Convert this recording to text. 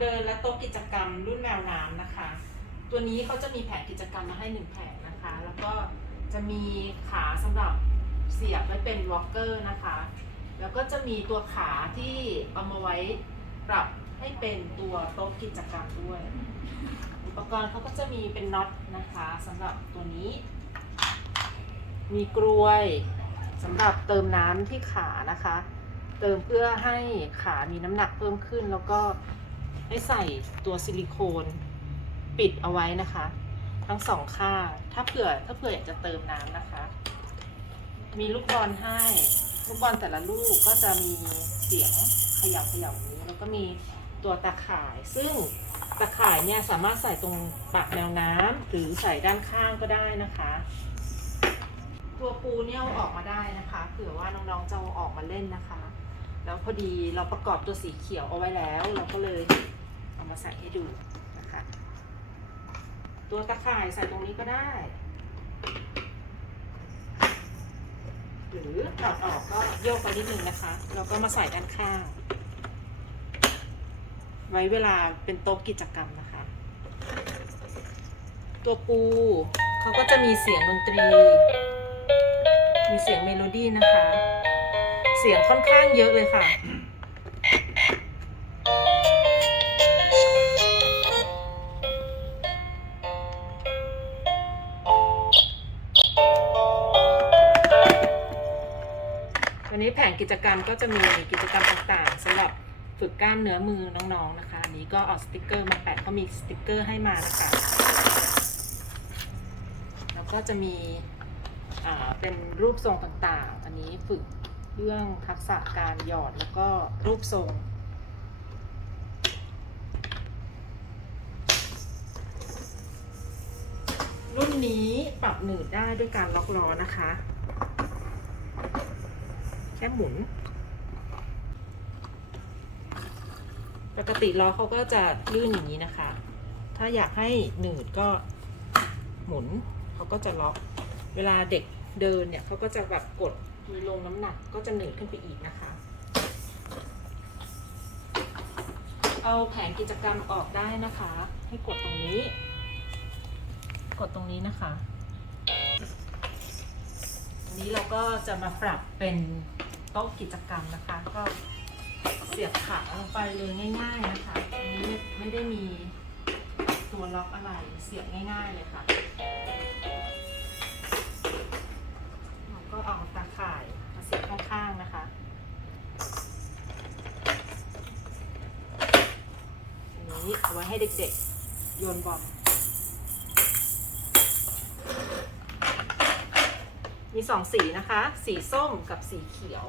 เดินและโต๊ะกิจกรรมรุ่นแมวน้ำนะคะ ตัวนี้เขาจะมีแผนกิจกรรมมาให้หนึ่งแผนนะคะ แล้วก็จะมีขาสำหรับเสียบไว้เป็นวอลเกอร์นะคะ แล้วก็จะมีตัวขาที่เอามาไว้ปรับให้เป็นตัวโต๊ะกิจกรรมด้วย อุปกรณ์เขาก็จะมีเป็นน็อตนะคะสำหรับตัวนี้ มีกลวยสำหรับเติมน้ำที่ขานะคะ เติมเพื่อให้ขามีน้ำหนักเพิ่มขึ้นแล้วก็ ให้ใส่ตัวซิลิโคนปิดเอาไว้นะคะ ทั้งสองข้างถ้าเผื่อถ้าเผื่ออยากจะเติมน้ำนะคะ มีลูกบอลให้ลูกบอลแต่ละลูกก็จะมีเสียงเขย่าเขย่าอย่างนี้ แล้วก็มีตัวตาข่าย ซึ่งตาข่ายเนี่ยสามารถใส่ตรงปากแนวน้ำหรือใส่ด้านข้างก็ได้นะคะ ตัวปูเนี่ยเอาออกมาได้นะคะเผื่อว่าน้องๆจะเอาออกมาเล่นนะคะ แล้วพอดีเราประกอบตัวสีเขียวเอาไว้แล้ว เราก็เลยเอามาใส่ให้ดูนะคะ ตัวตะข่ายใส่ตรงนี้ก็ได้ หรือถอดออกก็โยกไปนิดนึงนะคะ แล้วก็มาใส่ด้านข้าง ไว้เวลาเป็นโต๊ะกิจกรรมนะคะ ตัวปูเขาก็จะมีเสียงดนตรี มีเสียงเมโลดี้นะคะ เสียงค่อนข้างเยอะเลยค่ะ วันนี้แผนกิจกรรมก็จะมีกิจกรรมต่างๆสำหรับฝึกกล้ามเนื้อมือน้องๆนะคะ อันนี้ก็เอาสติกเกอร์มาแปะเขามีสติกเกอร์ให้มานะคะ แล้วก็จะมีเป็นรูปทรงต่างๆ อันนี้ฝึก เรื่องทักษะการหยอดแล้วก็รูปทรง รุ่นนี้ปรับหนืดได้ด้วยการล็อกล้อนะคะ แค่หมุน ปกติล้อเขาก็จะลื่นอย่างนี้นะคะ ถ้าอยากให้หนืดก็หมุนเขาก็จะล็อก เวลาเด็กเดินเนี่ยเขาก็จะแบบกด มีลงน้ำหนักก็จะเหนืดขึ้นไปอีกนะคะ เอาแผนกิจกรรมออกได้นะคะ ให้กดตรงนี้ กดตรงนี้นะคะอันนี้เราก็จะมาปรับเป็นโต๊ะกิจกรรมนะคะ ก็เสียบขาลงไปเลยง่าย ๆนะคะอันนี้ไม่ได้มีตัวล็อกอะไรเสียบง่าย ๆเลยค่ะ ก็เอาตาข่ายมาเสียบข้างๆนะคะอันนี้เอาไว้ให้เด็กๆ โยนบอลมีสองสีนะคะ สีส้มกับสีเขียว